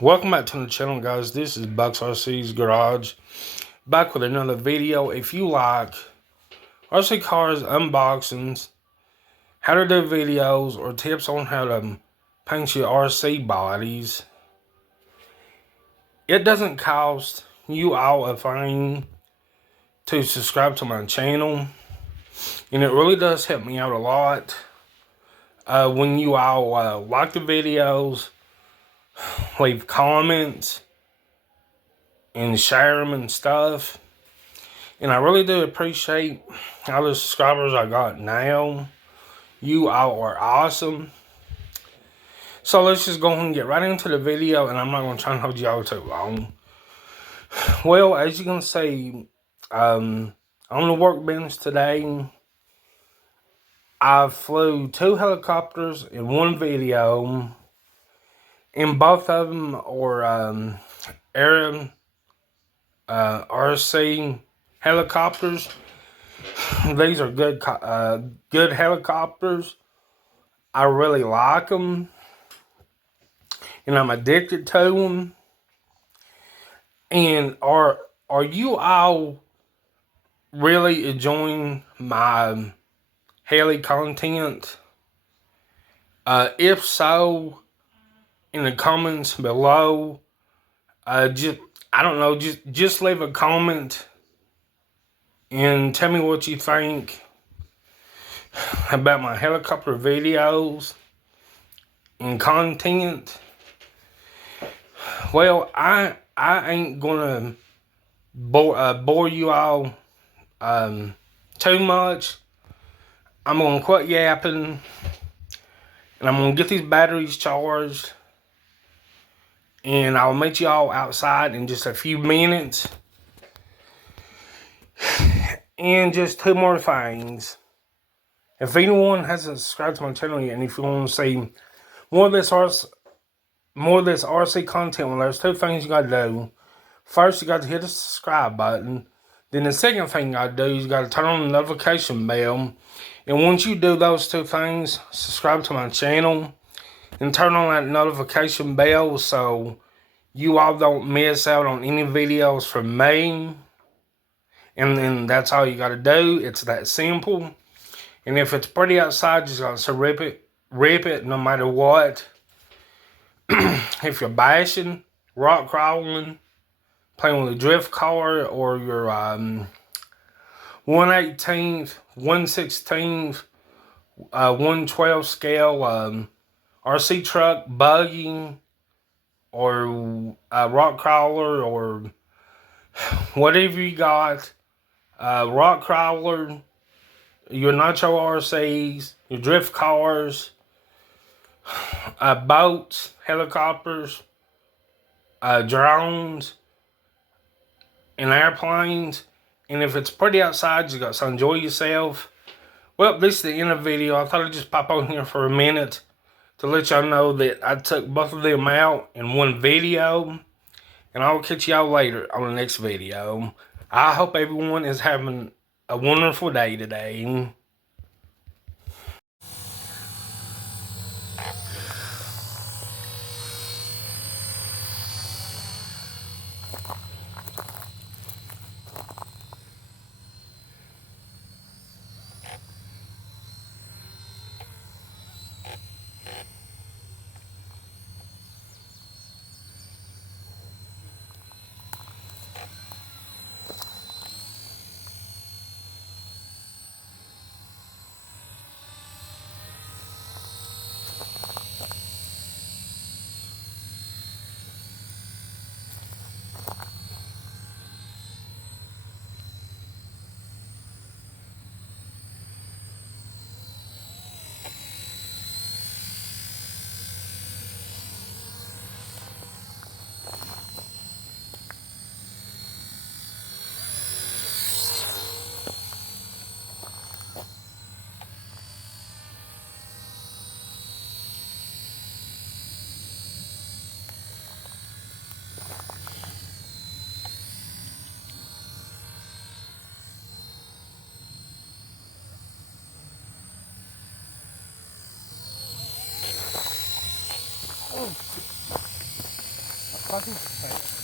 Welcome back to the channel, guys. This is Bucks RC's Garage, back with another video. If you like RC cars, unboxings, how to do videos, or tips on how to paint your RC bodies, it doesn't cost you all a thing to subscribe to my channel, and it really does help me out a lot. When you all like the videos, leave comments, and share them and stuff. And I really do appreciate all the subscribers I got now. You all are awesome. So let's just go ahead and get right into the video, and I'm not going to try and hold y'all too long. Well, as you can see, on the workbench today, I flew 2 helicopters in one video, and both of them are Air RC helicopters. These are good helicopters. I really like them, and I'm addicted to them. And are you all really enjoying my heli content? If so, in the comments below, just I don't know, just leave a comment and tell me what you think about my helicopter videos and content. Well, I ain't gonna bore you all too much. I'm gonna quit yapping, and I'm gonna get these batteries charged, and I'll meet you all outside in just a few minutes. And just 2 more things. If anyone hasn't subscribed to my channel yet, and if you want to see more of this RC content, well, there's 2 things you gotta do. First, you got to hit the subscribe button. Then the second thing you got to do is you got to turn on the notification bell. And once you do those 2 things, subscribe to my channel and turn on that notification bell so you all don't miss out on any videos from me. And then that's all you got to do. It's that simple. And if it's pretty outside, just got to rip it no matter what. If you're bashing, rock crawling, playing with a drift car, or your 1/18th, 1/16th, 1/12 scale RC truck, buggy, or a rock crawler, or whatever you got, rock crawler, your nitro RCs, your drift cars, boats, helicopters, drones, and airplanes. And if it's pretty outside, you got to enjoy yourself. Well, this is the end of the video. I thought I'd just pop on here for a minute to let y'all know that I took both of them out in one video. And I'll catch y'all later on the next video. I hope everyone is having a wonderful day today. fucking fail.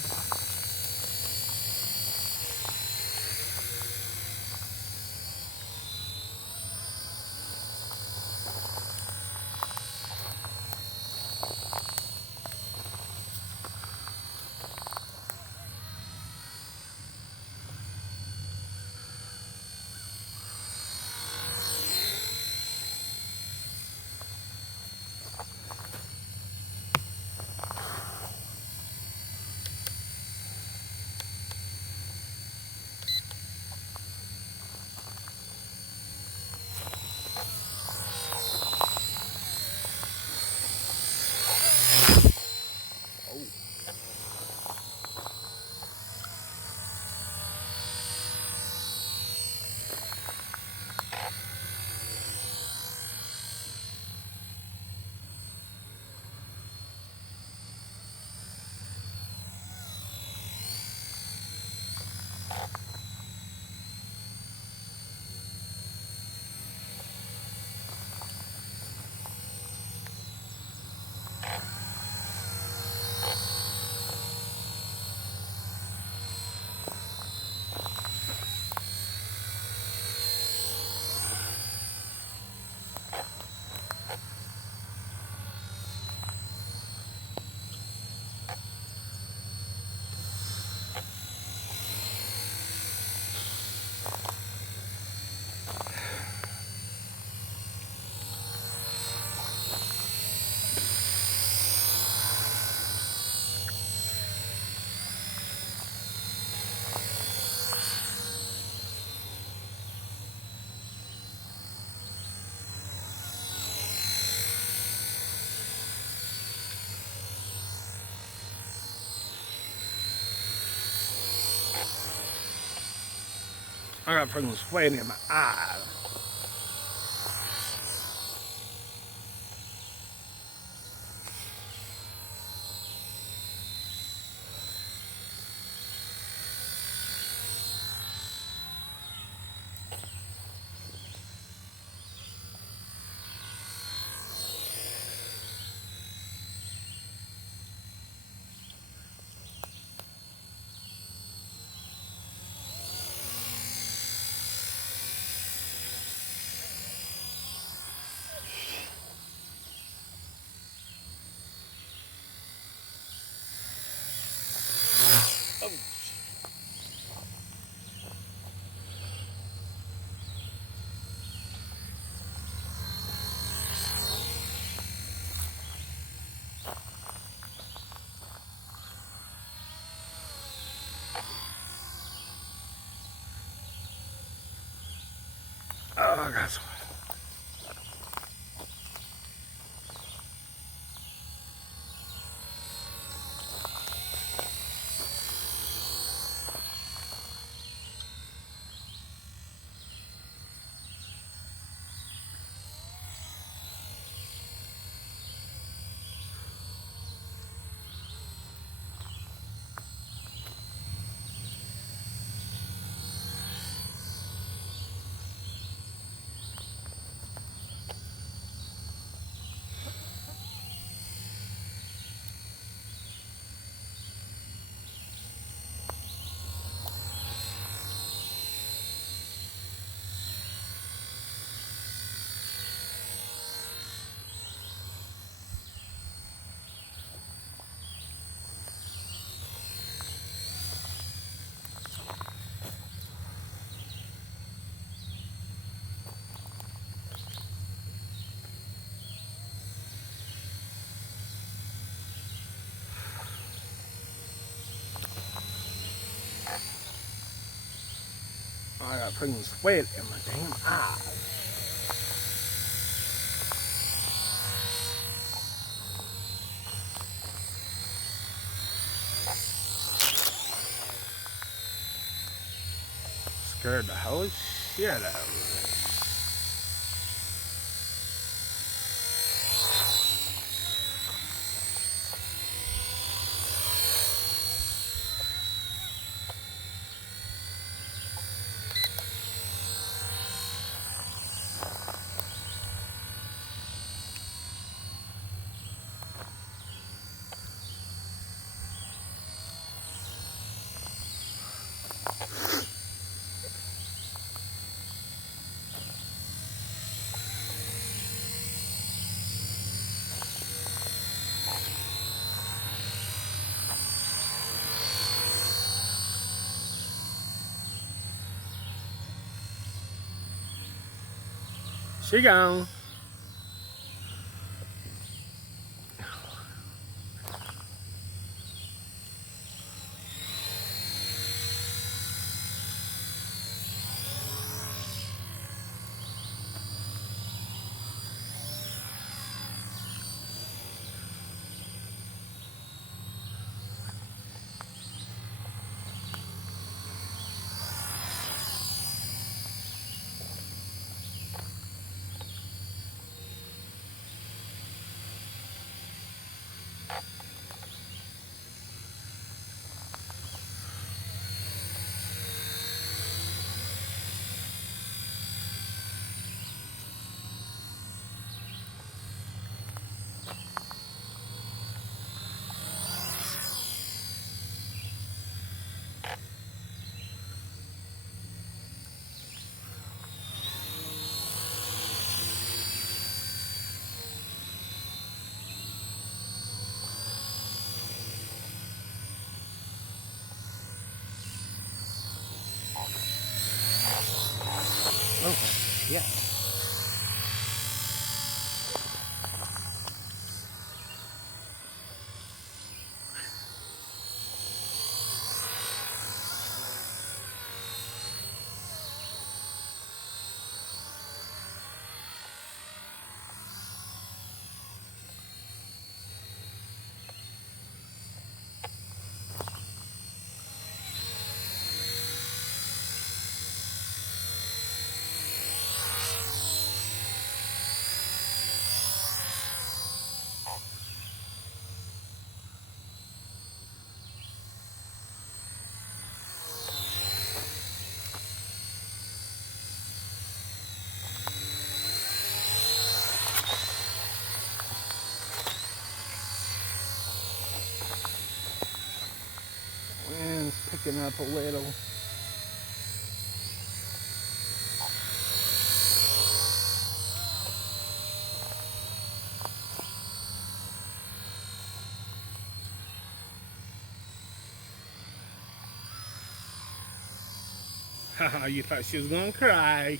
I got fucking sweat in my eyes. Oh, I got sweat. I got fucking sweat in my damn eyes. Scared the holy shit out of me. She gone. Oh, yeah. Wind's picking up a little. Haha, you thought she was gonna crash.